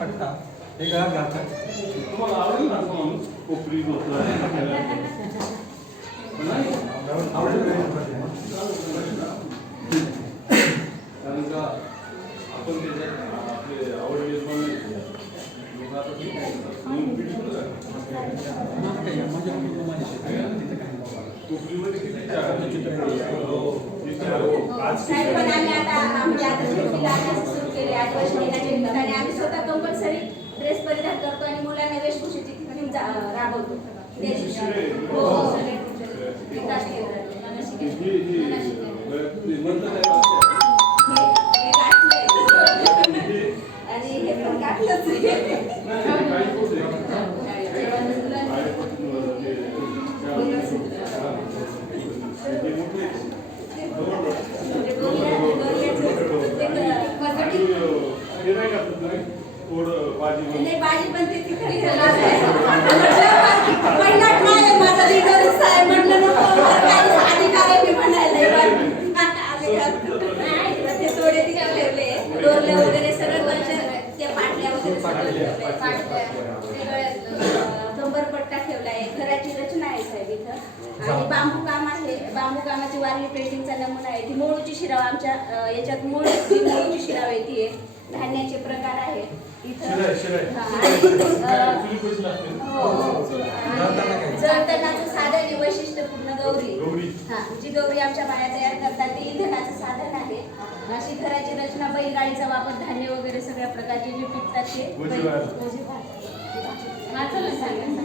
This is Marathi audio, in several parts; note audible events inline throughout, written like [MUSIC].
पट्टा हे घरात घालतात. तुम्हाला आवडेल ना असं माणूस? कोपरी नाही. कारण का आपण साहेब, पण आम्ही आता आमच्या आता शेतीला आणायला सुरू केले. आदिवासी दिनाच्या निमित्ताने आम्ही स्वतः कंपल्सरी ड्रेस परिधान करतो आणि मुलांना वेशभूषेची जा- राबवतो. विकास. हे- हे- केंद्र. अं, कंबरपट्टा ठेवलाय घराची रचना आहे साहेब इथं. आणि आहे बांबू कामाची वारली पेंटिंगचा नमुना आहे. ती मोळूची शिराव आमच्या अं, याच्यात मूळ जी मोळूची शिराव आहे ती आहे धान्याचे प्रकार आहेत इथं शिराय, शिराय. हा, आणि, अं, चुली पैसे लागतील. हो, हो. आणि जळतणाचं साधन आहे वैशिष्ट्यपूर्ण गौरी. गौरी. हा जी गौरी आमच्या बाया तयार करतात ते इंधनाचं साधन आहे. अशी घराची रचना बैलगाडीचा वापर धान्य वगैरे सगळ्या प्रकारचे जे पिकतात ते सांगा.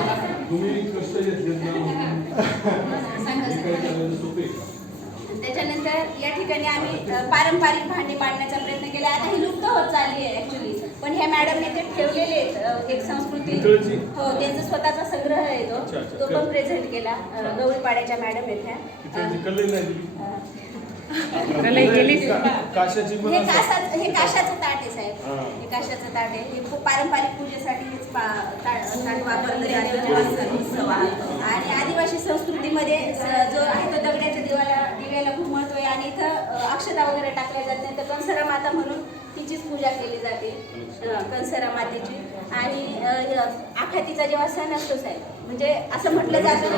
[LAUGHS] तुम्ही कष्ट घेतलेत ना [LAUGHS] हे. त्याच्यानंतर या ठिकाणी आम्ही पारंपरिक भांडी मांडण्याचा प्रयत्न केला. आता ही लुप्त होत चालली आहे ऍक्च्युली पण ह्या मॅडमने ते ठेवलेले आहेत एक संस्कृती? हो त्यांचा स्वतःचा संग्रह आहे तो. तो पण प्रेझेंट केला अ, गवळीपाड्याच्या मॅडम आहेत ह्या. गेलीच. काशाची पण हे असतात. काशाचं हे काशाचं ताट आहे साहेब. हा. हे काशाचं ताट आहे. हे खूप पारंपरिक पूजेसाठी हेच पा- ताट ताट वापरलं जातं. आणि आदिवासी संस्कृतीमध्ये स- जो आहे तो दगडाच्या दिवाला दिव्याला खूप महत्त्व आहे. आणि इथं अ, अक्षता वगैरे टाकल्या जात नाही. तर कंसरा माता म्हणून तिचीच पूजा केली जाते. अ, कंसरा मातेची. आणि अ, आखातीचा जेव्हा सण असतो साहेब म्हणजे असं म्हटलं जातं.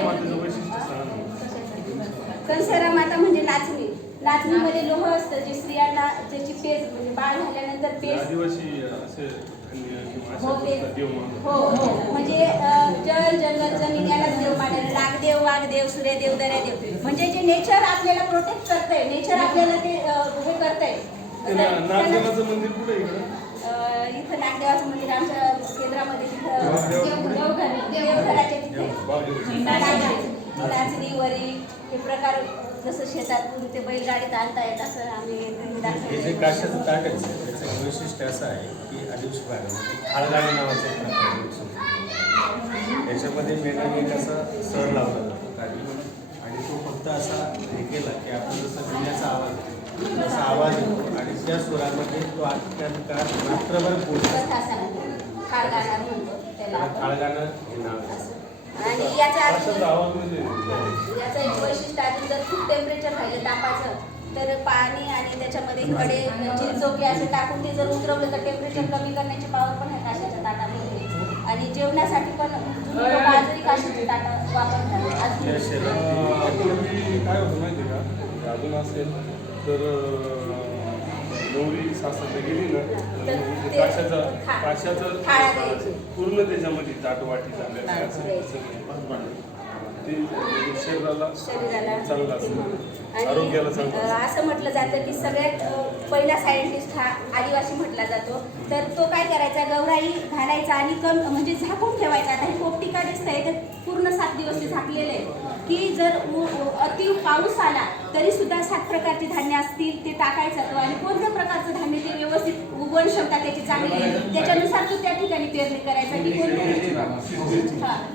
कंसरा माता म्हणजे नाचणी. नाचणीमध्ये लोह असतं जे स्त्रियांना ज्याची पेज म्हणजे बाळ झाल्यानंतर पेज हो. हो हो. म्हणजे जल जंगल जमीन यालाच देव मानेल नागदेव वाघदेव सूर्यदेव दर्यादेव. म्हणजे जे नेचर आपल्याला प्रोटेक्ट करतंय नेचर आपल्याला ते हे करतंय. इथं नागदेवाचं मंदिर आमच्या केंद्रामध्ये तिथं देव- देवघर. देवघराच्या तिथे. नाचणी वरी हे प्रकार जसं शेतात ते बैलगाडीत आणतायत असं आम्ही हे जे दाखवलं काशाचं ताट आहे त्याचं एक वैशिष्ट्य असं आहे की आदिवासी भागामध्ये खाळगाडी नावाचा एक प्रकार आहे. त्याच्यामध्ये मेनाने एक असा सर लावला जातो काडी आणि तो फक्त असा हे केला की आपण जसं जिल्ह्याचा आवाज येतो तसा आवाज येतो आणि त्या स्वरामध्ये तो अख्ख्या रात्रभर बोलतो कथा सांगतो खाड गाणार म्हणतो त्याला त्याला आपण. खाळगाणं हे नाव आहे. आणि याचा आवाज म्हणजे याचं एक वैशिष्ट्य अजून खूप टेम्परेचर राहिलं तापाचं. तर पाणी आणि त्याच्यामध्ये कडे चिंचोके असे टाकून ते जर उतरवलं तर टेम्परेचर कमी करण्याची पावर पण आहे काशाच्या ताटामध्ये आणि जेवणासाठी पण आजही काशाची ताटं वापरतात. काय होतं माहिती का? अजून असेल तर गौरी सासरला गेली ना काशाचा काशाचं. पूर्ण त्याच्यामध्ये ताट वाटी चालल्या ते शरीराला आणि. असं म्हटलं जातं की सगळ्यात पहिला सायंटिस्ट हा आदिवासी म्हटला जातो. तर तो काय करायचा? गौराई घालायचा आणि कम म्हणजे झाकून ठेवायचा. आता हे पोपटी का दिसतंय तर पूर्ण सात दिवस ते झाकलेलं आहे की जर अति पाऊस आला तरी सुद्धा सात प्रकारचे धान्य असतील ते टाकायचा तो. आणि कोणत्या प्रकारचं धान्य ते व्यवस्थित उगवण क्षमता त्याची चांगली? आहे त्याच्यानुसार तो त्या ठिकाणी पेरणी करायचा की कोणत्या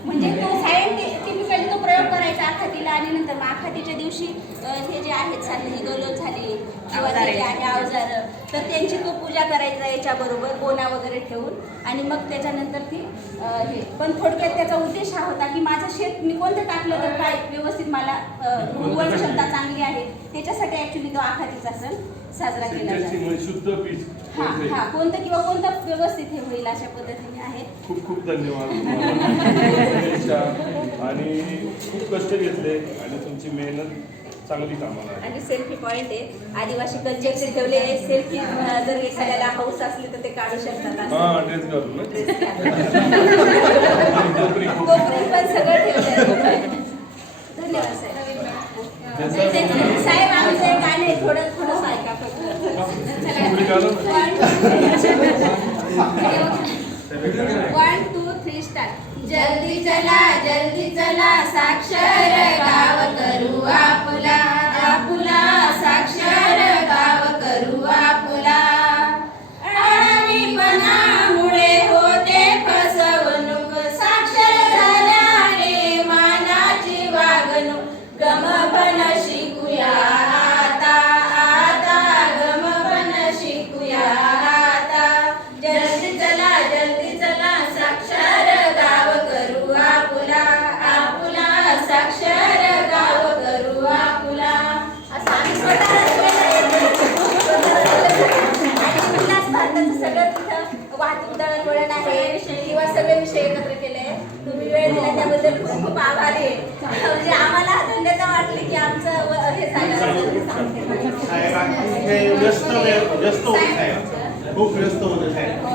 म्हणजे तो सायंटिफिकली तो प्रयोग करायचा आखातीला आणि नंतर मग आखातीच्या दिवशी हे जे आहेत साधे ही गलोत झाली किंवा आणि अवजार. तर त्यांची तो पूजा करायचा याच्याबरोबर बोना वगैरे ठेवून. आणि मग त्याच्यानंतर ती हे पण थोडक्यात त्याचा उद्देश हा होता की माझं शेत मी कोणतं टाकलं तर काय व्यवस्थित मला उगवण क्षमता चांगली आहे त्याच्यासाठी ऍक्च्युली तो आखातीचा सण साजरा केला जातो. म्हणजे हा कोणते? हा कोणतं किंवा कोणतं व्यवस्थित हे होईल अशा पद्धतीने आहे. खूप खूप धन्यवाद. आणि खूप कष्ट घेतले आणि तुमची मेहनत चांगली कामाला आहे. आणि सेल्फी पॉइंट आहे. आदिवासी कल्चरचे ठेवले आहे. सेल्फी जर एखाद्याला हाऊस असली तर ते काढू शकतात. हा ड्रेस घालून पण सगळं ठेवलं. धन्यवाद साहेब. साहेब थोडं थोडं ऐका वन टू थ्री चला जल्दी चला. साक्षर गाव करू आपण. खूप खूप आभारी आहे म्हणजे आम्हाला धन्यता वाटली की आमचं व- हे झालं. खूप व्यस्त होते साहेब.